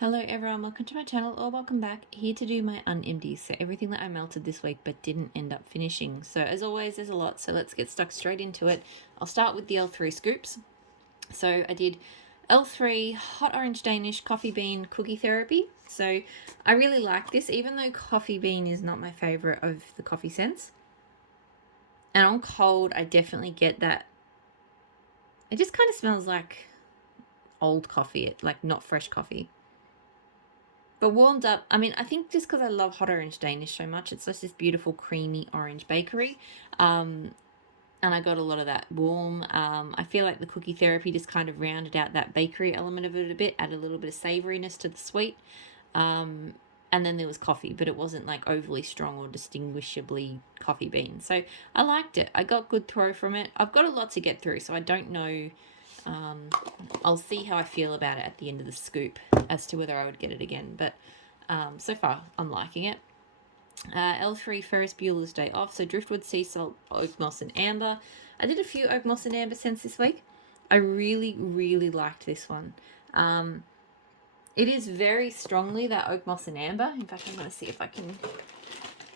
Hello everyone, welcome to my channel or welcome back. Here to do my unempties, so everything that I melted this week but didn't end up finishing. So as always there's a lot, so let's get stuck straight into it. I'll start with the L3 scoops. So I did L3 hot orange Danish coffee bean cookie therapy. So I really like this, even though coffee bean is not my favorite of the coffee scents. And on cold I definitely get that it just kind of smells like old coffee, like not fresh coffee. But warmed up, I mean, I think just because I love hot orange Danish so much, it's just this beautiful creamy orange bakery. And I got a lot of that warm. I feel like the cookie therapy just kind of rounded out that bakery element of it a bit, added a little bit of savouriness to the sweet. And then there was coffee, but it wasn't like overly strong or distinguishably coffee bean. So I liked it. I got good throw from it. I've got a lot to get through, so I don't know. I'll see how I feel about it at the end of the scoop as to whether I would get it again. But so far, I'm liking it. L3 Ferris Bueller's Day Off. So driftwood, sea salt, oak moss, and amber. I did a few oak moss and amber scents this week. I really, really liked this one. It is very strongly that oak moss and amber. In fact, I'm going to see if I can,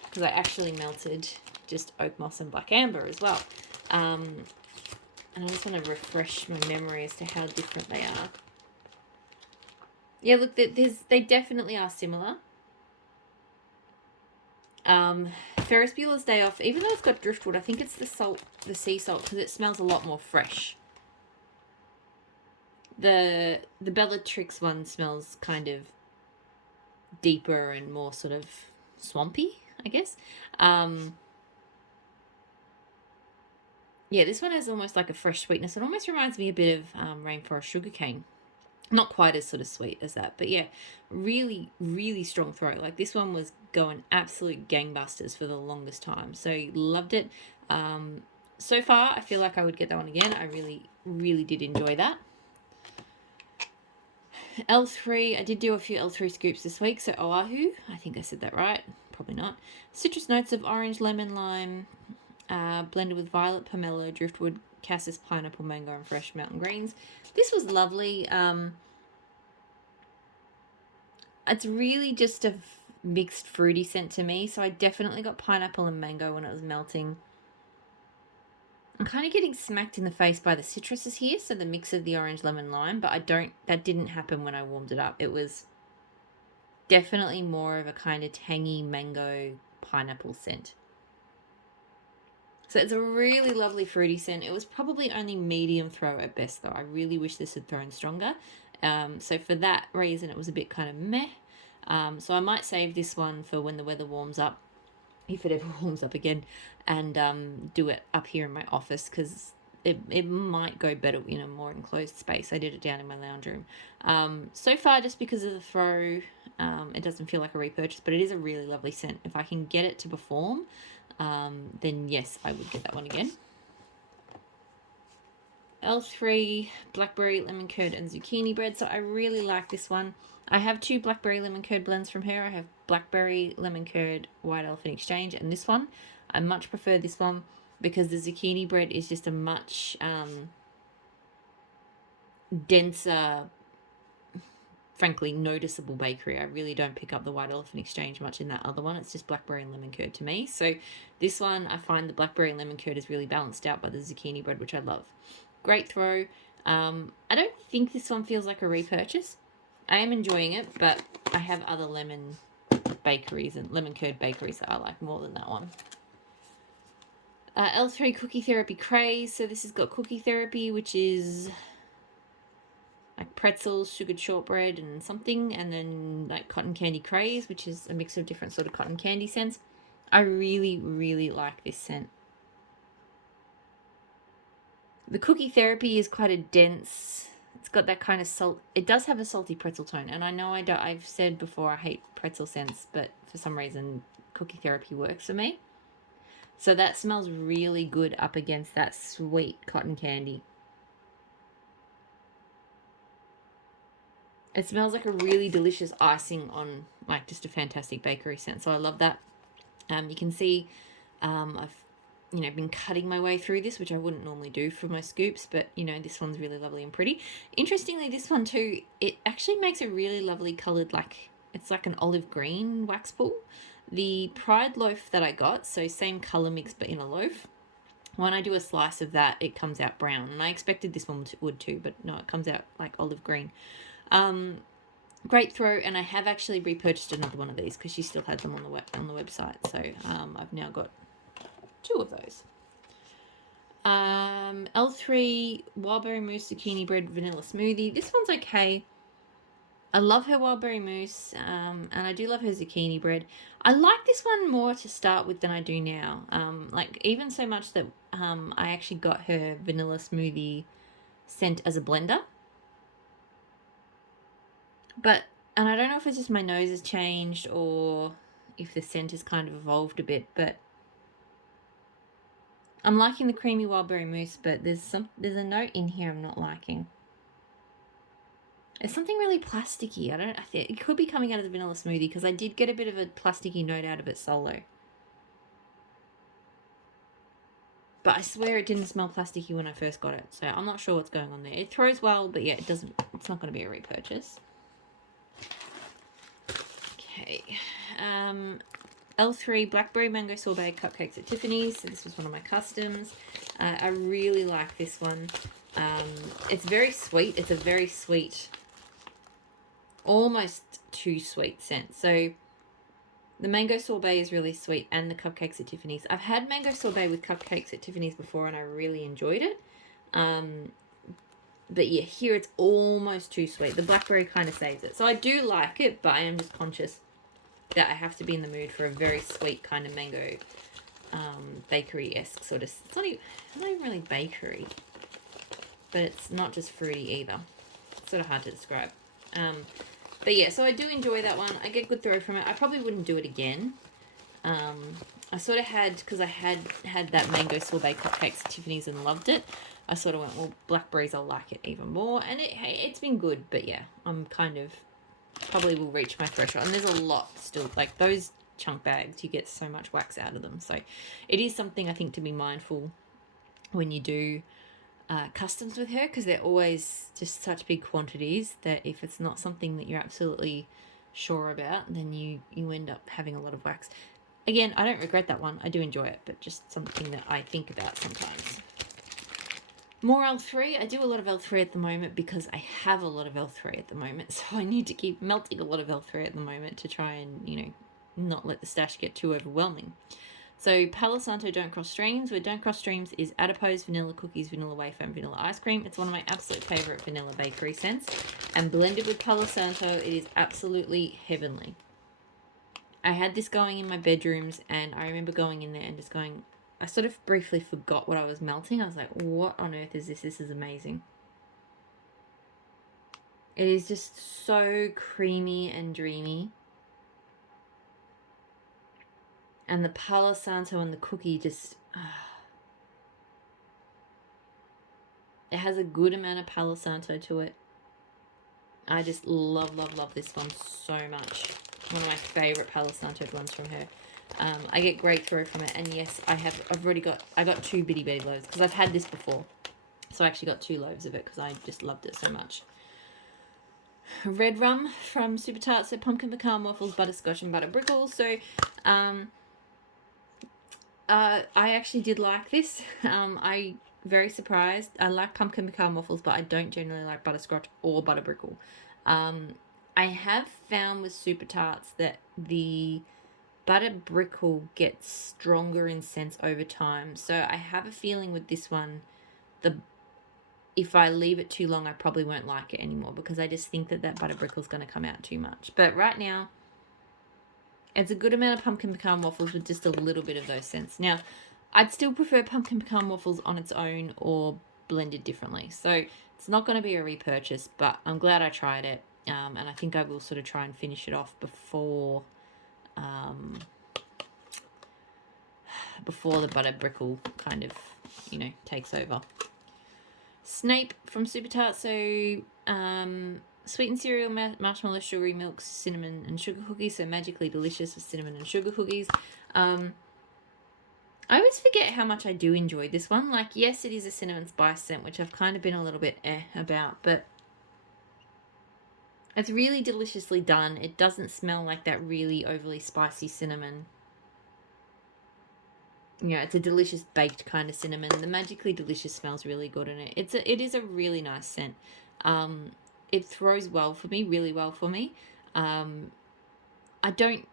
because I actually melted just oak moss and black amber as well. And I just want to refresh my memory as to how different they are. Yeah, look, they definitely are similar. Ferris Bueller's Day Off, even though it's got driftwood, I think it's the sea salt, because it smells a lot more fresh. The Bellatrix one smells kind of deeper and more sort of swampy, I guess. Yeah, this one has almost like a fresh sweetness. It almost reminds me a bit of rainforest sugarcane. Not quite as sort of sweet as that, but yeah, really, really strong throat. Like this one was going absolute gangbusters for the longest time. So loved it. So far, I feel like I would get that one again. I really, really did enjoy that. L3, I did do a few L3 scoops this week. So Oahu, I think I said that right. Probably not. Citrus notes of orange, lemon, lime, blended with violet, pomelo, driftwood, cassis, pineapple, mango, and fresh mountain greens. This was lovely. It's really just a mixed fruity scent to me, so I definitely got pineapple and mango when it was melting. I'm kind of getting smacked in the face by the citruses here, so the mix of the orange, lemon, lime, but that didn't happen when I warmed it up. It was definitely more of a kind of tangy mango pineapple scent. So it's a really lovely fruity scent. It was probably only medium throw at best, though. I really wish this had thrown stronger. So for that reason, it was a bit kind of meh. So I might save this one for when the weather warms up, if it ever warms up again, and do it up here in my office, because it might go better in a more enclosed space. I did it down in my lounge room. So far, just because of the throw, it doesn't feel like a repurchase, but it is a really lovely scent. If I can get it to perform, then yes, I would get that one again. L3 Blackberry Lemon Curd and Zucchini Bread. So I really like this one. I have two Blackberry Lemon Curd blends from her. I have Blackberry Lemon Curd White Elephant Exchange and this one. I much prefer this one because the Zucchini Bread is just a much denser, frankly noticeable bakery. I really don't pick up the White Elephant Exchange much in that other one. It's just Blackberry and Lemon Curd to me. So this one, I find the Blackberry and Lemon Curd is really balanced out by the Zucchini Bread, which I love. Great throw. I don't think this one feels like a repurchase. I am enjoying it, but I have other lemon bakeries and lemon curd bakeries that I like more than that one. L3 Cookie Therapy Craze. So this has got cookie therapy, which is like pretzels, sugared shortbread, and something, and then like cotton candy Craze, which is a mix of different sort of cotton candy scents. I really, really like this scent. The cookie therapy is quite a dense. It's got that kind of salt. It does have a salty pretzel tone, and I know I've said before I hate pretzel scents, but for some reason cookie therapy works for me. So that smells really good up against that sweet cotton candy. It smells like a really delicious icing on like just a fantastic bakery scent. So I love that. You can see I've you know, been cutting my way through this, which I wouldn't normally do for my scoops, but, you know, this one's really lovely and pretty. Interestingly, this one too, it actually makes a really lovely coloured, like, it's like an olive green wax pool. The Pride loaf that I got, so same colour mix but in a loaf, when I do a slice of that, it comes out brown. And I expected this one would too, but no, it comes out like olive green. Great throw, and I have actually repurchased another one of these because she still had them on the website. So I've now got 2 of those. L3 Wildberry Mousse Zucchini Bread Vanilla Smoothie. This one's okay. I love her Wildberry Mousse, and I do love her Zucchini Bread. I like this one more to start with than I do now. Like, even so much that I actually got her Vanilla Smoothie sent as a blender. And I don't know if it's just my nose has changed or if the scent has kind of evolved a bit, but I'm liking the creamy Wildberry Mousse, but there's a note in here I'm not liking. It's something really plasticky. I think it could be coming out of the vanilla smoothie because I did get a bit of a plasticky note out of it solo. But I swear it didn't smell plasticky when I first got it, so I'm not sure what's going on there. It throws well, but yeah, it's not going to be a repurchase. Okay. L3 Blackberry Mango Sorbet Cupcakes at Tiffany's. So this was one of my customs. I really like this one. It's very sweet. It's a very sweet, almost too sweet scent. So the mango sorbet is really sweet, and the cupcakes at Tiffany's. I've had mango sorbet with cupcakes at Tiffany's before, and I really enjoyed it. But yeah, here it's almost too sweet. The blackberry kind of saves it. So I do like it, but I am just conscious that I have to be in the mood for a very sweet kind of mango bakery-esque sort of. It's not even really bakery, but it's not just fruity either. It's sort of hard to describe. But yeah, so I do enjoy that one. I get good throw from it. I probably wouldn't do it again. I sort of had, because I had that mango sorbet cupcakes at Tiffany's and loved it. I sort of went, well, blackberries, I'll like it even more. And it's been good, but yeah, I'm kind of, probably will reach my threshold. And there's a lot still, like those chunk bags, you get so much wax out of them. So it is something I think to be mindful when you do customs with her, because they're always just such big quantities that if it's not something that you're absolutely sure about, then you end up having a lot of wax. Again, I don't regret that one. I do enjoy it, but just something that I think about sometimes. More L3. I do a lot of L3 at the moment because I have a lot of L3 at the moment. So I need to keep melting a lot of L3 at the moment to try and, you know, not let the stash get too overwhelming. So Palo Santo Don't Cross Streams, where Don't Cross Streams is adipose, vanilla cookies, vanilla wafer, and vanilla ice cream. It's one of my absolute favourite vanilla bakery scents. And blended with Palo Santo, it is absolutely heavenly. I had this going in my bedrooms, and I remember going in there and just going, I sort of briefly forgot what I was melting. I was like, what on earth is this? This is amazing. It is just so creamy and dreamy. And the Palo Santo and the cookie just... it has a good amount of Palo Santo to it. I just love, love, love this one so much. One of my favourite Palo Santo ones from her. I get great throw from it, and yes, I got 2 bitty bitty loaves because I've had this before, so I actually got 2 loaves of it because I just loved it so much. Red rum from Super Tarts, so pumpkin pecan waffles, butterscotch, and butter brickles. So, I actually did like this. I very surprised. I like pumpkin pecan waffles, but I don't generally like butterscotch or butter brickle. I have found with Super Tarts that the butter brickle gets stronger in scent over time. So I have a feeling with this one, if I leave it too long, I probably won't like it anymore because I just think that butter brickle is going to come out too much. But right now, it's a good amount of pumpkin pecan waffles with just a little bit of those scents. Now, I'd still prefer pumpkin pecan waffles on its own or blended differently. So it's not going to be a repurchase, but I'm glad I tried it. And I think I will sort of try and finish it off before the butter brickle kind of, you know, takes over. Snape from Super Tart. So sweetened cereal, marshmallow, sugary milk, cinnamon and sugar cookies. So magically delicious with cinnamon and sugar cookies. I I always forget how much I do enjoy this one. Like, yes, it is a cinnamon spice scent, which I've kind of been a little bit about, but it's really deliciously done. It doesn't smell like that really overly spicy cinnamon. You know, it's a delicious baked kind of cinnamon. The Magically Delicious smells really good in it. It is a really nice scent. It throws well for me, really well for me. I don't...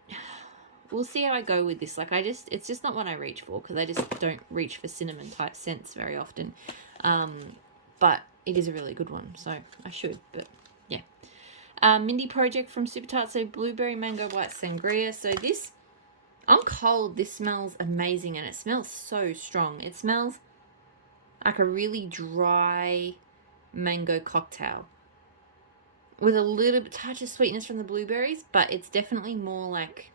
We'll see how I go with this. Like, it's just not one I reach for, because I just don't reach for cinnamon type scents very often. But it is a really good one, so I should, but yeah. Mindy Project from Super Tart, so Blueberry Mango White Sangria. So this, on cold, this smells amazing, and it smells so strong. It smells like a really dry mango cocktail with a little bit touch of sweetness from the blueberries, but it's definitely more like,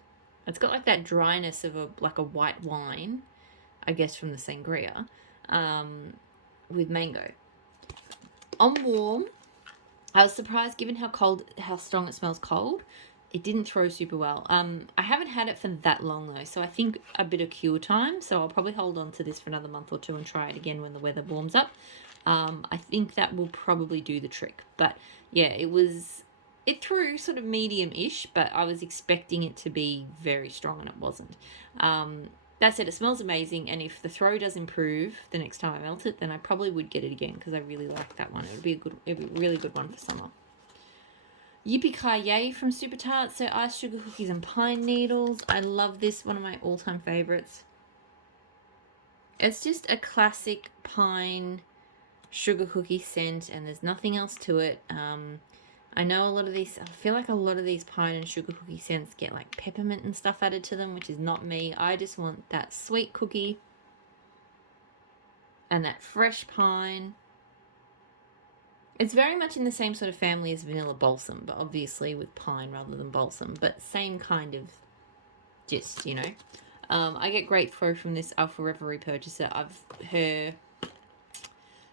it's got like that dryness of a white wine, I guess, from the sangria, with mango. On warm, I was surprised, given how strong it smells cold. It didn't throw super well. I haven't had it for that long though, so I think a bit of cure time. So I'll probably hold on to this for another month or two and try it again when the weather warms up. I think that will probably do the trick. But yeah, it threw sort of medium-ish, but I was expecting it to be very strong, and it wasn't. That said, it smells amazing, and if the throw does improve the next time I melt it, then I probably would get it again, because I really like that one. It'd be a really good one for summer. Yippee-ki-yay from Super Tart, so iced sugar cookies and pine needles. I love this, one of my all-time favorites. It's just a classic pine sugar cookie scent, and there's nothing else to it. I know a lot of these, I feel like a lot of these pine and sugar cookie scents get like peppermint and stuff added to them, which is not me. I just want that sweet cookie and that fresh pine. It's very much in the same sort of family as vanilla balsam, but obviously with pine rather than balsam, but same kind of gist, you know. I get great throw from this. I'll forever repurchase it. Her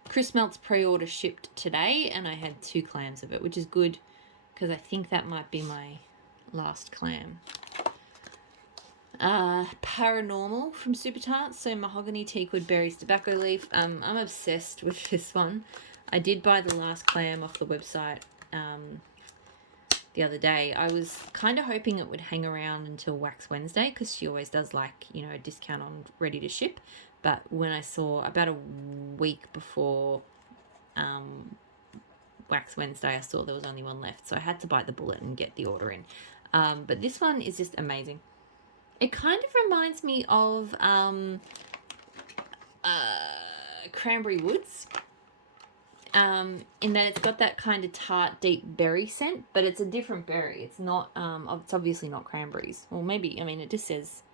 Chris Melt's pre-order shipped today, and I had 2 clams of it, which is good, because I think that might be my last clam. Paranormal from Super Tart, so mahogany, teakwood, berries, tobacco leaf. I'm obsessed with this one. I did buy the last clam off the website the other day. I was kind of hoping it would hang around until Wax Wednesday, because she always does, like, you know, a discount on ready to ship. But when I saw about a week before Wax Wednesday, I saw there was only one left. So I had to bite the bullet and get the order in. But this one is just amazing. It kind of reminds me of Cranberry Woods. In that it's got that kind of tart, deep berry scent, but it's a different berry. It's not, it's obviously not cranberries. Well, maybe, I mean, it just says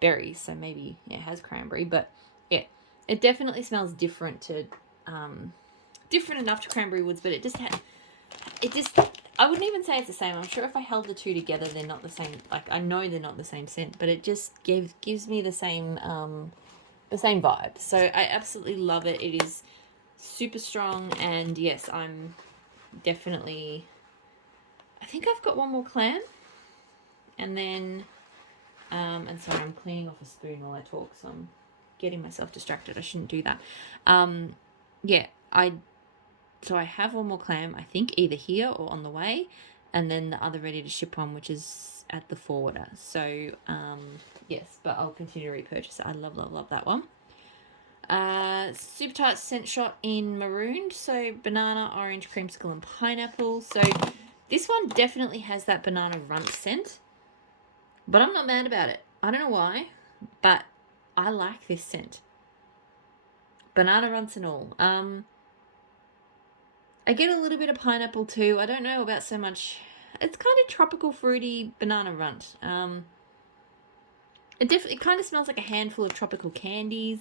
berries, so maybe it has cranberry, but yeah, it definitely smells different to, different enough to Cranberry Woods, but I wouldn't even say it's the same. I'm sure if I held the two together, they're not the same. Like, I know they're not the same scent, but it just gives me the same vibe. So I absolutely love it. It is super strong, and yes, I'm definitely, I think I've got one more clam, and then and sorry, I'm cleaning off a spoon while I talk, so I'm getting myself distracted. I shouldn't do that. Yeah, so I have one more clam, I think, either here or on the way, and then the other ready to ship one, which is at the forwarder. So yes, but I'll continue to repurchase it. I love that one. Super Tart Scent Shot in Marooned, so banana, orange, creamsicle, and pineapple. So this one definitely has that banana runt scent, but I'm not mad about it. I don't know why, but I like this scent. Banana runts and all. I get a little bit of pineapple too. I don't know about so much. It's kind of tropical, fruity banana runt. It kind of smells like a handful of tropical candies.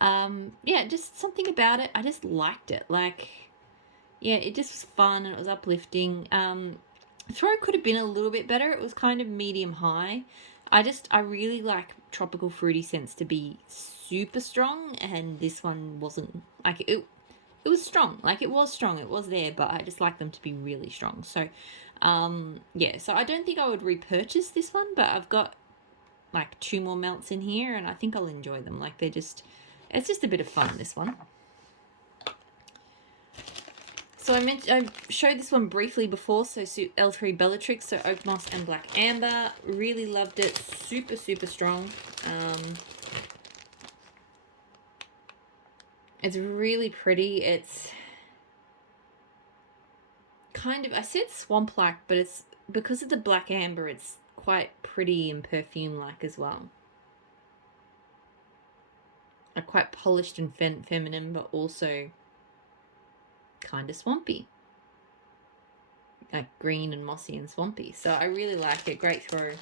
Yeah, just something about it. I just liked it. Like, yeah, it just was fun and it was uplifting. Throw could have been a little bit better. It was kind of medium high. I really like tropical fruity scents to be super strong, and this one wasn't. Like, it was strong. Like, it was strong. It was there, but I just like them to be really strong. So, yeah, so I don't think I would repurchase this one, but I've got like 2 more melts in here, and I think I'll enjoy them. Like it's just a bit of fun, this one. So I showed this one briefly before, so L3 Bellatrix, so Oak Moss and Black Amber. Really loved it. Super, super strong. It's really pretty. It's kind of, I said swamp-like, but it's because of the Black Amber, it's quite pretty and perfume-like as well. Like quite polished and feminine, but also kind of swampy, like green and mossy and swampy. So I really like it. Great throw.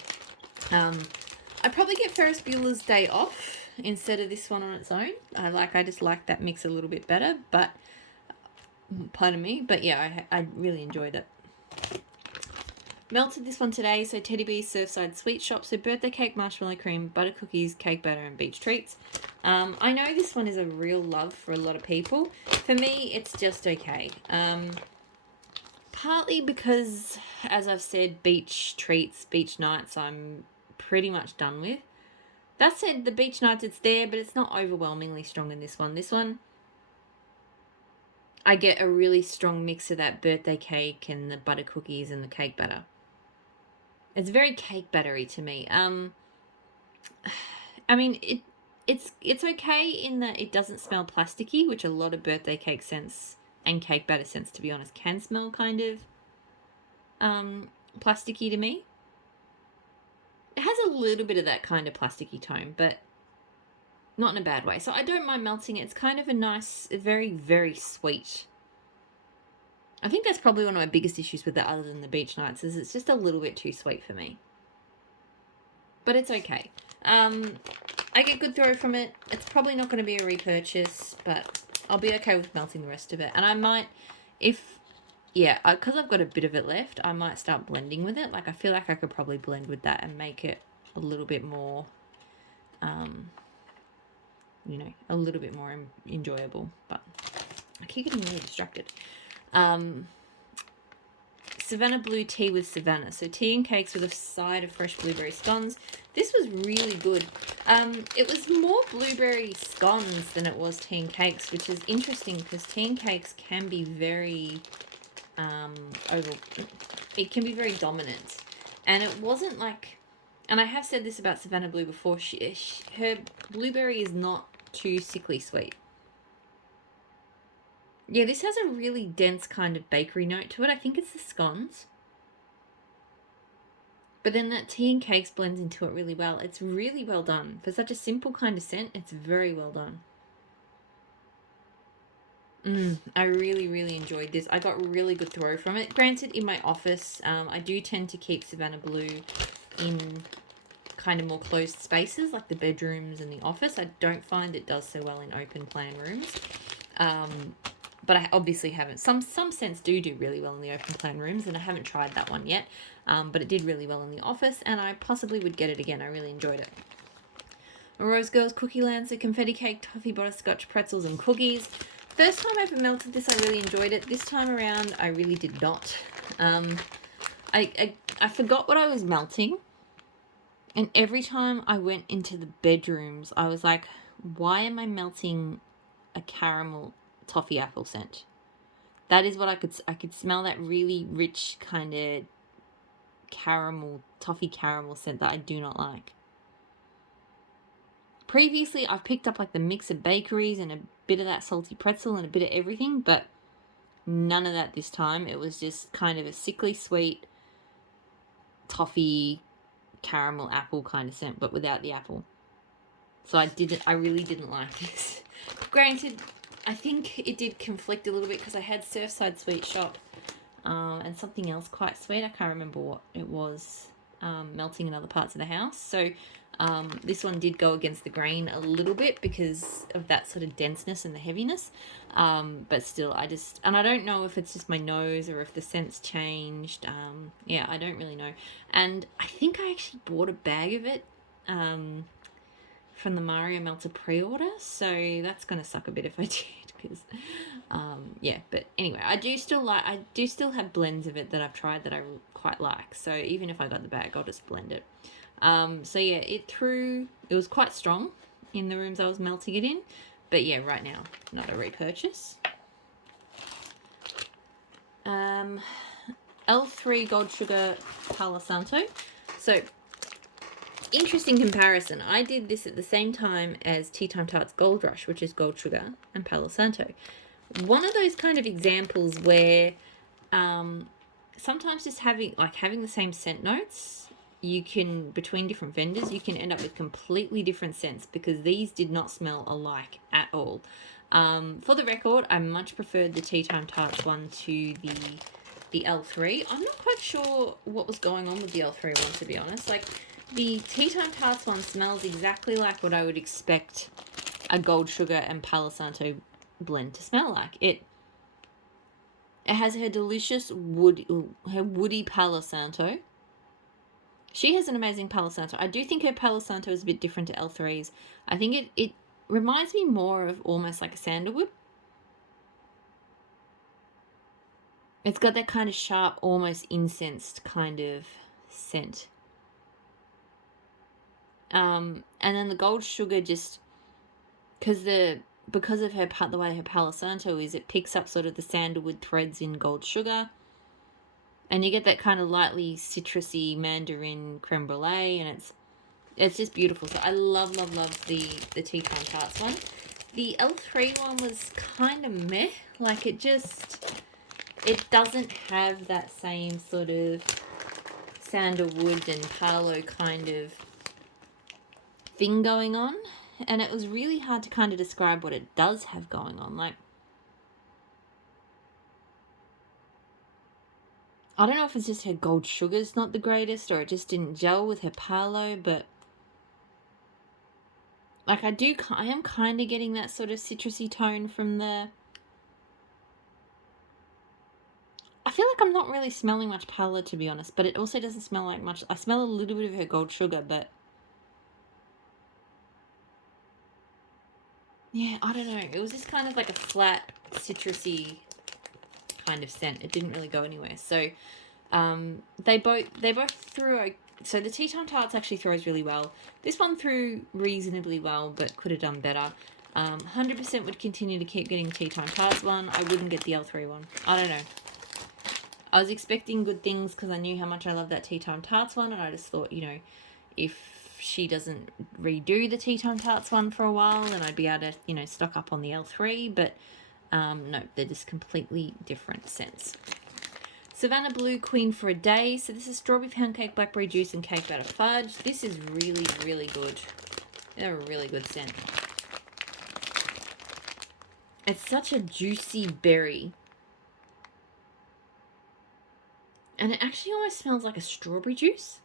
I'd probably get Ferris Bueller's Day Off instead of this one on its own. I just like that mix a little bit better, but pardon me, but yeah, I really enjoyed it. Melted this one today, so Teddy Bee's Surfside Sweet Shop, so birthday cake, marshmallow cream, butter cookies, cake batter, and beach treats. I know this one is a real love for a lot of people. For me, it's just okay. Partly because, as I've said, beach treats, beach nights, I'm pretty much done with. That said, the beach nights, it's there, but it's not overwhelmingly strong in this one. This one, I get a really strong mix of that birthday cake and the butter cookies and the cake batter. It's very cake battery to me. I mean, it's okay in that it doesn't smell plasticky, which a lot of birthday cake scents and cake batter scents, to be honest, can smell kind of plasticky to me. It has a little bit of that kind of plasticky tone, but not in a bad way. So I don't mind melting it. It's kind of a nice, very, very sweet. I think that's probably one of my biggest issues with it, other than the beach nights, is it's just a little bit too sweet for me. But it's okay. I get good throw from it. It's probably not going to be a repurchase, but I'll be okay with melting the rest of it. And I might, because I've got a bit of it left, I might start blending with it. Like, I feel like I could probably blend with that and make it a little bit more, a little bit more enjoyable. But I keep getting really distracted. Savannah Blue Tea with Savannah. So tea and cakes with a side of fresh blueberry scones. This was really good. It was more blueberry scones than it was tea and cakes, which is interesting because tea and cakes can be very it can be very dominant. And it wasn't like, and I have said this about Savannah Blue before, her blueberry is not too sickly sweet. Yeah, this has a really dense kind of bakery note to it. I think it's the scones. But then that tea and cakes blends into it really well. It's really well done. For such a simple kind of scent, it's very well done. I really, really enjoyed this. I got really good throw from it. Granted, in my office, I do tend to keep Savannah Blue in kind of more closed spaces, like the bedrooms and the office. I don't find it does so well in open plan rooms. But I obviously haven't. Some scents do really well in the open plan rooms, and I haven't tried that one yet. But it did really well in the office, and I possibly would get it again. I really enjoyed it. Rose Girls Cookie Land, so confetti cake, toffee butterscotch pretzels, and cookies. First time I ever melted this, I really enjoyed it. This time around, I really did not. I forgot what I was melting, and every time I went into the bedrooms, I was like, why am I melting a caramel toffee apple scent? That is what I could smell, that really rich kind of toffee caramel scent that I do not like. Previously, I've picked up like the mix of bakeries and a bit of that salty pretzel and a bit of everything, but none of that this time. It was just kind of a sickly sweet toffee caramel apple kind of scent, but without the apple. So I really didn't like this. Granted, I think it did conflict a little bit because I had Surfside Sweet Shop and something else quite sweet. I can't remember what it was, melting in other parts of the house. So this one did go against the grain a little bit because of that sort of denseness and the heaviness. But still, I don't know if it's just my nose or if the scent's changed. I don't really know. And I think I actually bought a bag of it from the Mario Melter pre-order, so that's gonna suck a bit if I did, because but anyway, I do still have blends of it that I've tried that I quite like, so even if I got the bag, I'll just blend it. So yeah, it was quite strong in the rooms I was melting it in. But yeah, right now, not a repurchase. L3 Gold Sugar Palo Santo. So, interesting comparison. I did this at the same time as Tea Time Tarts Gold Rush, which is Gold Sugar and Palo Santo. One of those kind of examples where sometimes just having the same scent notes, you can, between different vendors, you can end up with completely different scents because these did not smell alike at all. For the record, I much preferred the Tea Time Tarts one to the L3. I'm not quite sure what was going on with the L3 one, to be honest. Like, the Tea Time Tarts one smells exactly like what I would expect a Gold Sugar and Palo Santo blend to smell like. It has her delicious woody Palo Santo. She has an amazing Palo Santo. I do think her Palo Santo is a bit different to L3's. I think it reminds me more of almost like a sandalwood. It's got that kind of sharp, almost incensed kind of scent. And then the Gold Sugar just, because of the way her Palo Santo is, it picks up sort of the sandalwood threads in Gold Sugar. And you get that kind of lightly citrusy mandarin creme brulee, and it's just beautiful. So I love the Tea Time Tarts one. The L3 one was kind of meh. Like, it doesn't have that same sort of sandalwood and Palo kind of thing going on. And it was really hard to kind of describe what it does have going on. Like, I don't know if it's just her Gold Sugar's not the greatest or it just didn't gel with her Palo, but like I am kind of getting that sort of citrusy tone from the... I feel like I'm not really smelling much Palo, to be honest, but it also doesn't smell like much. I smell a little bit of her Gold Sugar, but yeah, I don't know. It was just kind of like a flat, citrusy kind of scent. It didn't really go anywhere. So they both threw. So the Tea Time Tarts actually throws really well. This one threw reasonably well, but could have done better. 100% would continue to keep getting Tea Time Tarts one. I wouldn't get the L3 one. I don't know. I was expecting good things because I knew how much I love that Tea Time Tarts one, and I just thought, you know, if she doesn't redo the Tea Time Tarts one for a while, then I'd be able to, you know, stock up on the L3, but no, they're just completely different scents. Savannah Blue Queen for a Day. So this is strawberry pound cake, blackberry juice, and cake batter fudge. This is really, really good. They're a really good scent. It's such a juicy berry. And it actually almost smells like a strawberry juice.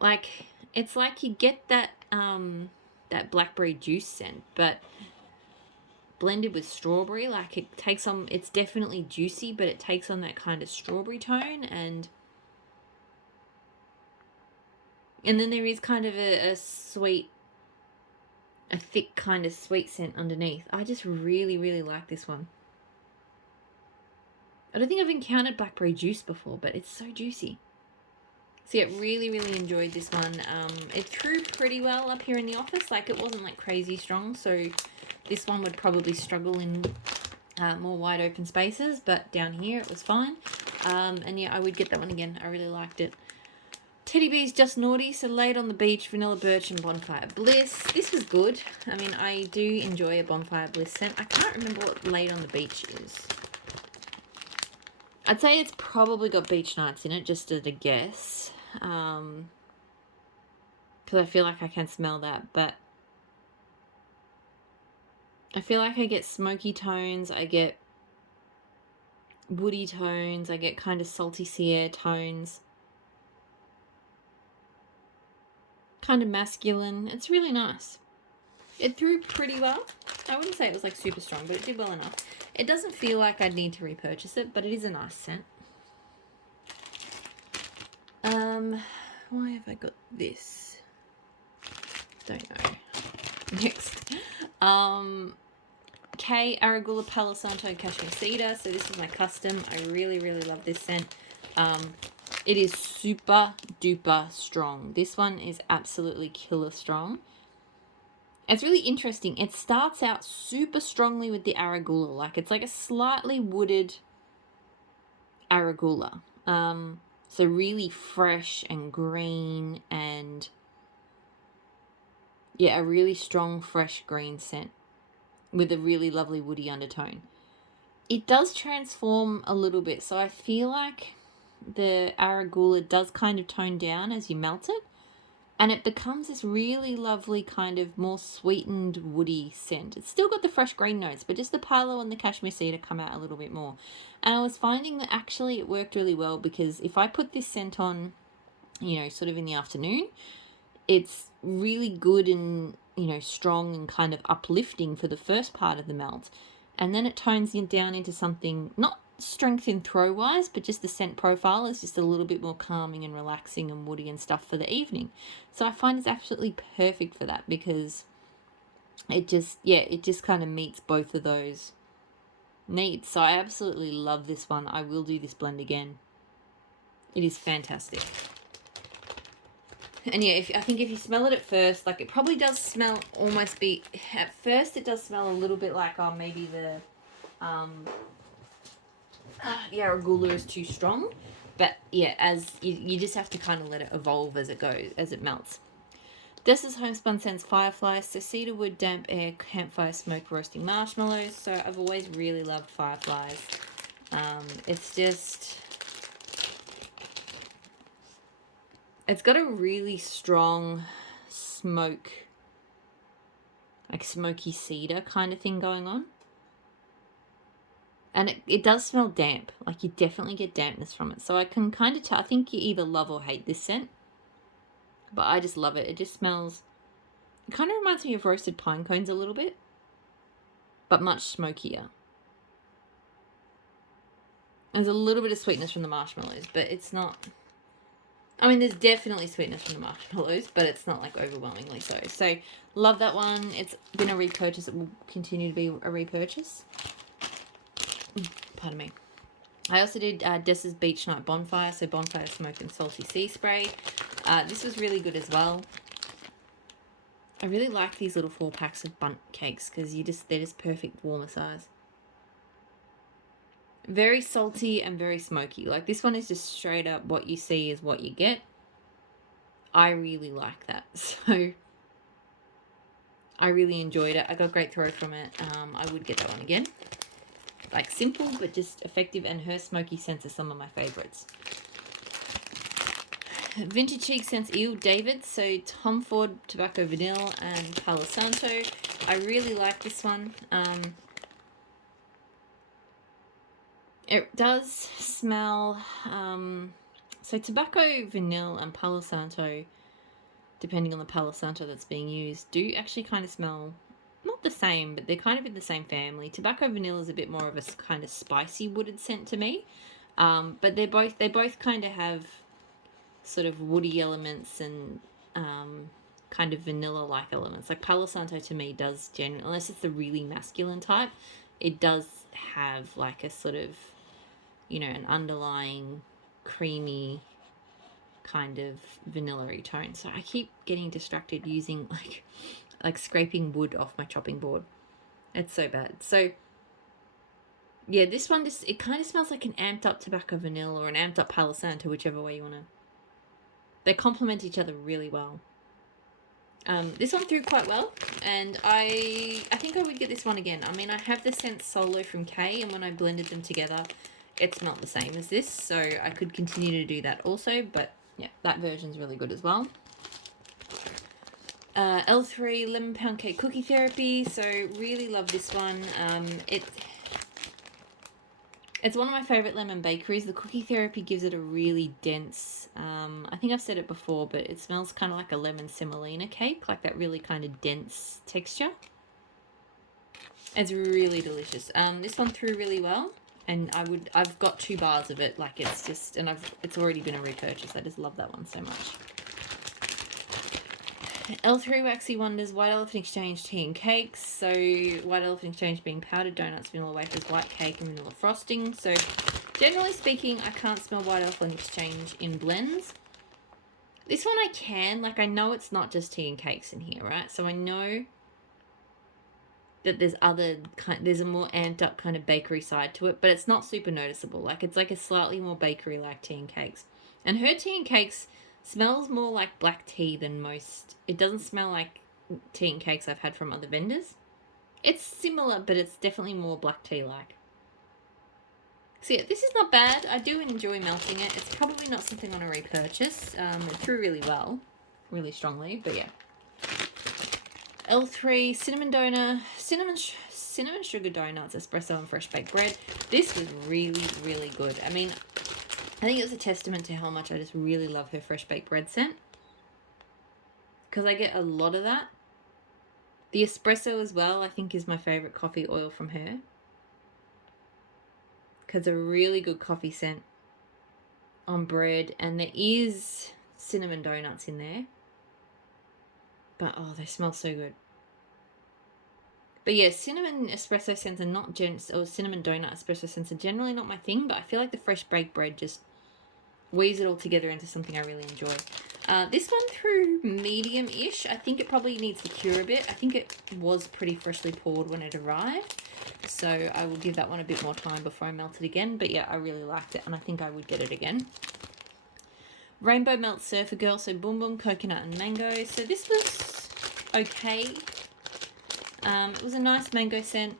Like, it's like you get that that blackberry juice scent, but blended with strawberry. Like, it takes on, it's definitely juicy, but it takes on that kind of strawberry tone, and then there is kind of a sweet, a thick kind of sweet scent underneath. I just really, really like this one. I don't think I've encountered blackberry juice before, but it's so juicy. So yeah, really, really enjoyed this one. It threw pretty well up here in the office. Like, it wasn't like crazy strong, so this one would probably struggle in more wide open spaces, but down here it was fine. And yeah, I would get that one again. I really liked it. Teddy Bees Just Naughty. So Laid on the Beach, Vanilla Birch and Bonfire Bliss. This was good. I mean, I do enjoy a Bonfire Bliss scent. I can't remember what Laid on the Beach is. I'd say it's probably got beach nights in it, just as a guess. Because I feel like I can smell that, but I feel like I get smoky tones, I get woody tones, I get kind of salty sea air tones. Kind of masculine. It's really nice. It threw pretty well. I wouldn't say it was like super strong, but it did well enough. It doesn't feel like I'd need to repurchase it, but it is a nice scent. Why have I got this? Don't know. Next. Aragola Palo Santo Cashmere Cedar. So this is my custom. I really, really love this scent. It is super duper strong. This one is absolutely killer strong. It's really interesting. It starts out super strongly with the Aragola. Like, it's like a slightly wooded Aragola. So really fresh and green and, yeah, a really strong, fresh green scent with a really lovely woody undertone. It does transform a little bit. So I feel like the Aragola does kind of tone down as you melt it. And it becomes this really lovely kind of more sweetened woody scent. It's still got the fresh green notes, but just the Palo and the Cashmere Cedar come out a little bit more. And I was finding that actually it worked really well, because if I put this scent on, you know, sort of in the afternoon, it's really good and, you know, strong and kind of uplifting for the first part of the melt. And then it tones down into something, not strength in throw wise, but just the scent profile is just a little bit more calming and relaxing and woody and stuff for the evening. So I find it's absolutely perfect for that, because it just kind of meets both of those needs. So I absolutely love this one. I will do this blend again. It is fantastic. And yeah, I think if you smell it at first, like, it probably does smell at first it does smell a little bit like, oh, maybe the Aragola is too strong. But yeah, as you just have to kind of let it evolve as it goes, as it melts. This is Homespun Scents Fireflies. So cedar wood, damp air, campfire smoke, roasting marshmallows. So I've always really loved fireflies. It's just, it's got a really strong smoke, like smoky cedar kind of thing going on. And it does smell damp. Like, you definitely get dampness from it. So I can kind of tell. I think you either love or hate this scent. But I just love it. It just smells... It kind of reminds me of roasted pine cones a little bit. But much smokier. There's a little bit of sweetness from the marshmallows. But it's not... I mean, there's definitely sweetness from the marshmallows. But it's not, like, overwhelmingly so. So, love that one. It's been a repurchase. It will continue to be a repurchase. Pardon me. I also did Dessa's Beach Night Bonfire, so bonfire smoke and salty sea spray. This was really good as well. I really like these little 4-packs of bundt cakes, because they're just perfect warmer size. Very salty and very smoky. Like, this one is just straight up what you see is what you get. I really like that. So I really enjoyed it. I got a great throw from it. I would get that one again. Like, simple but just effective, and her smoky scents are some of my favourites. Vintage Cheek Scents Eel David. So Tom Ford Tobacco Vanilla and Palo Santo. I really like this one. It does smell... so Tobacco Vanilla and Palo Santo, depending on the Palo Santo that's being used, do actually kind of smell... not the same, but they're kind of in the same family. Tobacco Vanilla is a bit more of a kind of spicy wooded scent to me. But they both kind of have sort of woody elements and kind of vanilla-like elements. Like Palo Santo to me does generally, unless it's the really masculine type, it does have like a sort of, you know, an underlying creamy kind of vanilla-y tone. So I keep getting distracted using like scraping wood off my chopping board. It's so bad. So yeah, this one just, it kind of smells like an amped up Tobacco Vanilla or an amped up Palo Santo, whichever way you want to. They complement each other really well. This one threw quite well, and I think I would get this one again. I mean, I have the scent solo from Kay, and when I blended them together, it smelled the same as this, so I could continue to do that also, but yeah, that version's really good as well. L3 Lemon Pound Cake Cookie Therapy, so really love this one. It's one of my favourite lemon bakeries. The Cookie Therapy gives it a really dense, I think I've said it before, but it smells kind of like a lemon semolina cake, like that really kind of dense texture. It's really delicious. This one threw really well, and I've got 2 bars of it, like it's just, and it's already been a repurchase. I just love that one so much. L3 Waxy Wonders White Elephant Exchange Tea and Cakes. So White Elephant Exchange being powdered donuts, vanilla wafers, white cake, and vanilla frosting. So Generally speaking, I can't smell White Elephant Exchange in blends. This one I can. Like, I know it's not just tea and cakes in here, right? So I know that there's there's a more amped up kind of bakery side to it, but it's not super noticeable. Like, it's like a slightly more bakery like tea and cakes. And her tea and cakes smells more like black tea than most. It doesn't smell like tea and cakes I've had from other vendors. It's similar, but it's definitely more black tea like. So yeah, this is not bad. I do enjoy melting it. It's probably not something I want to repurchase. It threw really well, really strongly, but yeah. L3 cinnamon sugar donuts, espresso and fresh baked bread. This was really, really good. I mean, I think it's a testament to how much I just really love her fresh baked bread scent, because I get a lot of that. The espresso as well, I think, is my favorite coffee oil from her, because a really good coffee scent on bread, and there is cinnamon donuts in there, but oh, they smell so good. But yeah, cinnamon espresso scents are not or cinnamon donut espresso scents are generally not my thing, but I feel like the fresh baked bread just weaves it all together into something I really enjoy. This one threw medium-ish. I think it probably needs to cure a bit. I think it was pretty freshly poured when it arrived, so I will give that one a bit more time before I melt it again. But yeah, I really liked it, and I think I would get it again. Rainbow Melt Surfer Girl, so Boom Boom, coconut and mango. So this was okay. It was a nice mango scent.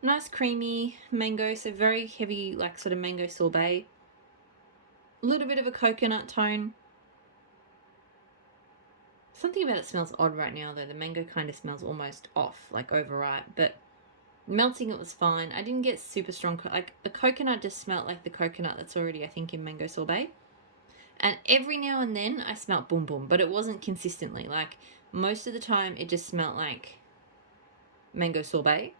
Nice creamy mango, so very heavy, like sort of mango sorbet. A little bit of a coconut tone. Something about it smells odd right now, though. The mango kind of smells almost off, like overripe, but melting it was fine. I didn't get super strong, like the coconut just smelled like the coconut that's already, I think, in mango sorbet. And every now and then I smelled Boom Boom, but it wasn't consistently. Like, most of the time it just smelled like mango sorbet.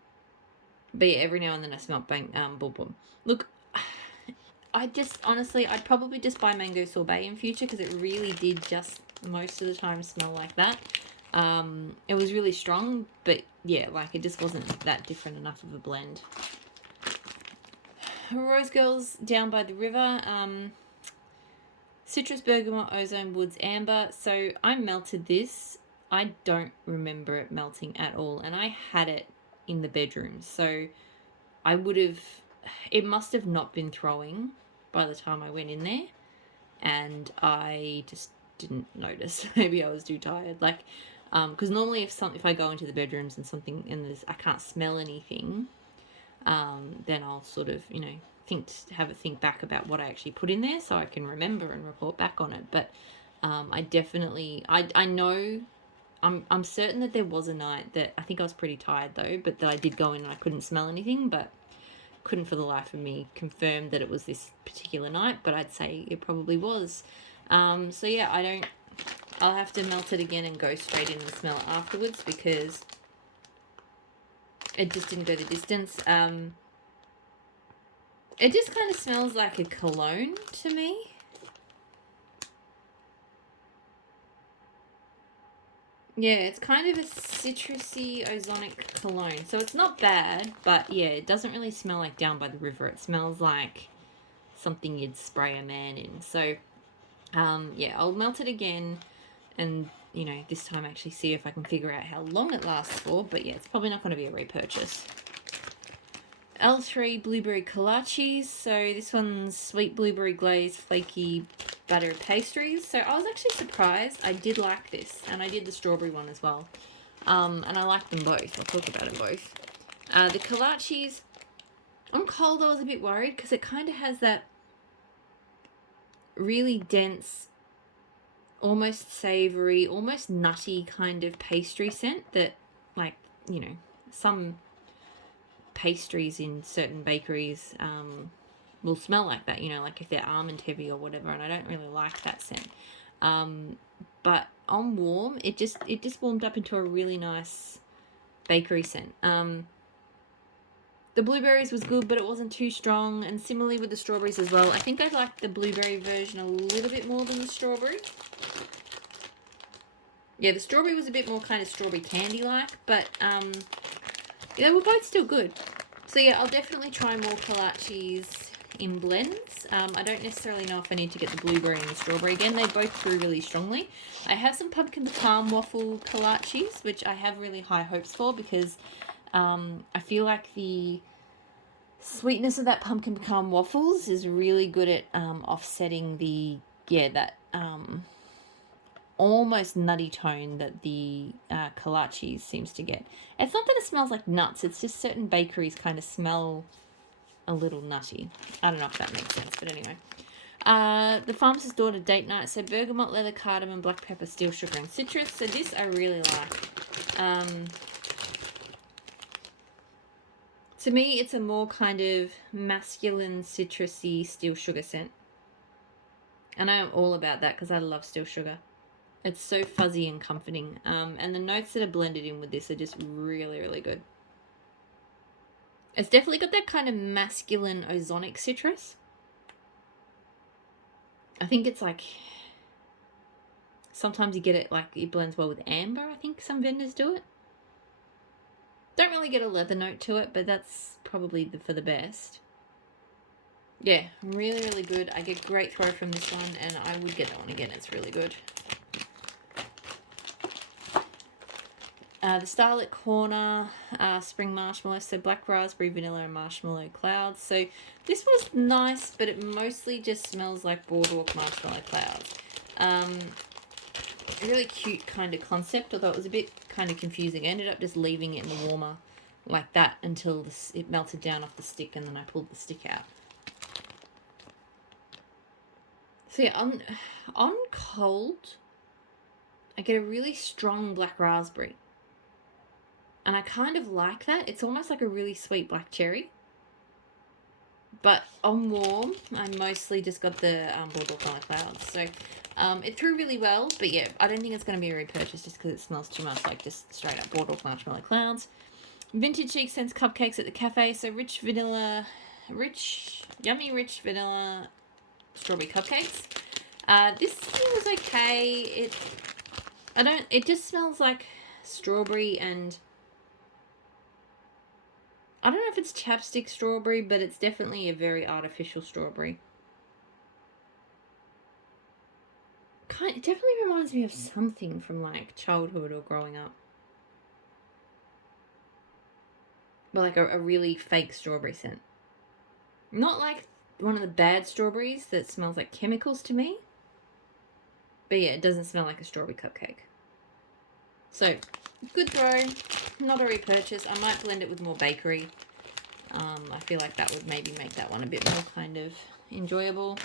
But yeah, every now and then I smelled Boom Boom. Look, I just, honestly, I'd probably just buy mango sorbet in future, because it really did just most of the time smell like that. It was really strong, but yeah, like, it just wasn't that different enough of a blend. Rose Girls Down by the River. Citrus, Bergamot, Ozone, Woods, Amber. So I melted this. I don't remember it melting at all, and I had it in the bedroom, so it must have not been throwing by the time I went in there, and I just didn't notice. Maybe I was too tired. Like, because normally if I go into the bedrooms and I can't smell anything, then I'll sort of, have a think back about what I actually put in there, so I can remember and report back on it. But I know, I'm certain that there was a night that I think I was pretty tired though, but that I did go in and I couldn't smell anything, but couldn't for the life of me confirm that it was this particular night, but I'd say it probably was. So yeah, I'll have to melt it again and go straight in and smell it afterwards, because it just didn't go the distance. It just kind of smells like a cologne to me. Yeah, it's kind of a citrusy, ozonic cologne. So it's not bad, but yeah, it doesn't really smell like Down by the River. It smells like something you'd spray a man in. So, yeah, I'll melt it again and, this time actually see if I can figure out how long it lasts for. But yeah, it's probably not going to be a repurchase. L3 Blueberry Kolaches. So this one's sweet blueberry glaze, flaky butter pastries. So I was actually surprised. I did like this, and I did the strawberry one as well. And I like them both. I'll talk about them both. The kolaches, on cold I was a bit worried, because it kind of has that really dense, almost savoury, almost nutty kind of pastry scent that, like, some pastries in certain bakeries will smell like that, like if they're almond heavy or whatever, and I don't really like that scent. But on warm, it just warmed up into a really nice bakery scent. The blueberries was good, but it wasn't too strong, and similarly with the strawberries as well. I think I liked the blueberry version a little bit more than the strawberry. Yeah, the strawberry was a bit more kind of strawberry candy-like, but they were both still good. So yeah, I'll definitely try more kolaches in blends. I don't necessarily know if I need to get the blueberry and the strawberry again. They both grew really strongly. I have some pumpkin pecan waffle kolaches, which I have really high hopes for because I feel like the sweetness of that pumpkin pecan waffles is really good at offsetting the, that almost nutty tone that the kolaches seems to get. It's not that it smells like nuts, it's just certain bakeries kind of smell a little nutty. I don't know if that makes sense, but anyway. The Farmer's Daughter Date Night. So bergamot, leather, cardamom, black pepper, steel sugar, and citrus. So this I really like. To me, it's a more kind of masculine, citrusy steel sugar scent. And I am all about that because I love steel sugar. It's so fuzzy and comforting. And the notes that are blended in with this are just really, really good. It's definitely got that kind of masculine ozonic citrus. I think it's like, sometimes you get it like it blends well with amber. I think some vendors do it. Don't really get a leather note to it, but that's probably for the best. Yeah, really, really good. I get great throw from this one, and I would get that one again. It's really good. The Starlit Corner Spring Marshmallow. So black raspberry, vanilla, and marshmallow clouds. So this was nice, but it mostly just smells like boardwalk marshmallow clouds. A really cute kind of concept, although it was a bit kind of confusing. I ended up just leaving it in the warmer like that until it melted down off the stick, and then I pulled the stick out. So yeah, on cold, I get a really strong black raspberry. And I kind of like that. It's almost like a really sweet black cherry. But on warm, I mostly just got the boardwalk marshmallow clouds. So it threw really well, but yeah, I don't think it's going to be a repurchase just because it smells too much like just straight up boardwalk marshmallow clouds. Vintage Chic Scents Cupcakes at the Cafe. So yummy rich vanilla strawberry cupcakes. This thing was okay. It just smells like strawberry, and I don't know if it's chapstick strawberry, but it's definitely a very artificial strawberry. It definitely reminds me of something from like childhood or growing up. But like a really fake strawberry scent. Not like one of the bad strawberries that smells like chemicals to me. But yeah, it doesn't smell like a strawberry cupcake. So, good throw. Not a repurchase. I might blend it with more bakery. I feel like that would maybe make that one a bit more kind of enjoyable.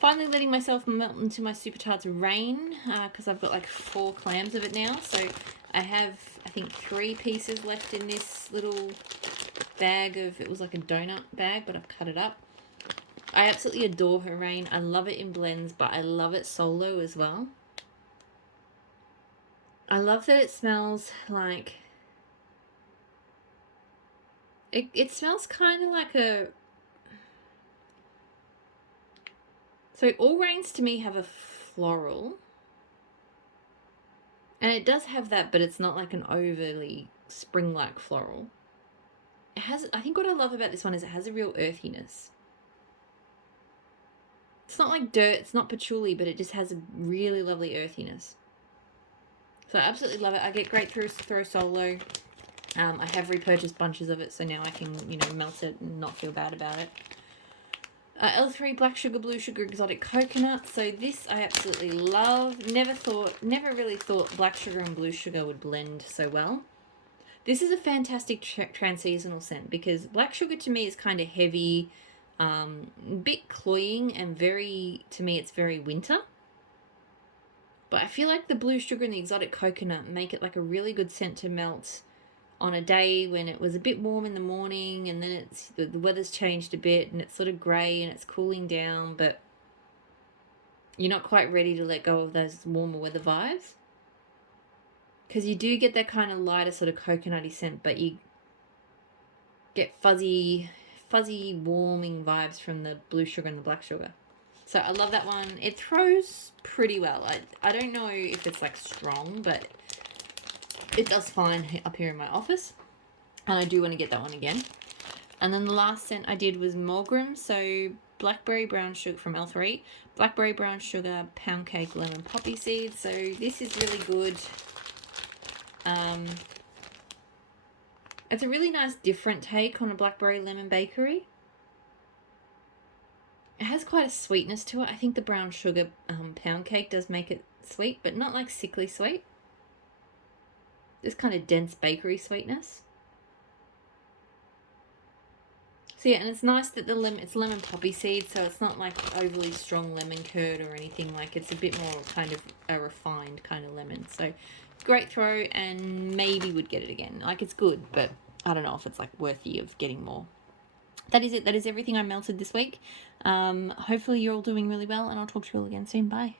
Finally letting myself melt into my Super Tarts Rain, because I've got like 4 clams of it now. So I have, I think, 3 pieces left in this little bag of, it was like a donut bag, but I've cut it up. I absolutely adore her Rain. I love it in blends, but I love it solo as well. I love that it smells like, it smells kind of like a, so all Rains to me have a floral, and it does have that, but it's not like an overly spring-like floral. It has, I think what I love about this one is it has a real earthiness. It's not like dirt, it's not patchouli, but it just has a really lovely earthiness. So I absolutely love it. I get great throw solo. I have repurchased bunches of it, so now I can, melt it and not feel bad about it. L3 Black Sugar, Blue Sugar, Exotic Coconut. So this I absolutely love. Never really thought Black Sugar and Blue Sugar would blend so well. This is a fantastic trans-seasonal scent because Black Sugar to me is kind of heavy, a bit cloying, and to me it's very winter. But I feel like the Blue Sugar and the Exotic Coconut make it like a really good scent to melt on a day when it was a bit warm in the morning, and then the weather's changed a bit and it's sort of grey and it's cooling down, but you're not quite ready to let go of those warmer weather vibes. Because you do get that kind of lighter sort of coconutty scent, but you get fuzzy warming vibes from the Blue Sugar and the Black Sugar. So I love that one. It throws pretty well. I don't know if it's like strong, but it does fine up here in my office. And I do want to get that one again. And then the last scent I did was Morgram, so blackberry brown sugar from L3, blackberry brown sugar, pound cake, lemon poppy seeds. So this is really good. It's a really nice different take on a blackberry lemon bakery. It has quite a sweetness to it. I think the brown sugar pound cake does make it sweet, but not like sickly sweet. This kind of dense bakery sweetness. So yeah, and it's nice that it's lemon poppy seed, so it's not like overly strong lemon curd or anything. Like, it's a bit more kind of a refined kind of lemon. So great throw, and maybe would get it again. Like, it's good, but I don't know if it's like worthy of getting more. That is it. That is everything I melted this week. Hopefully you're all doing really well, and I'll talk to you all again soon. Bye.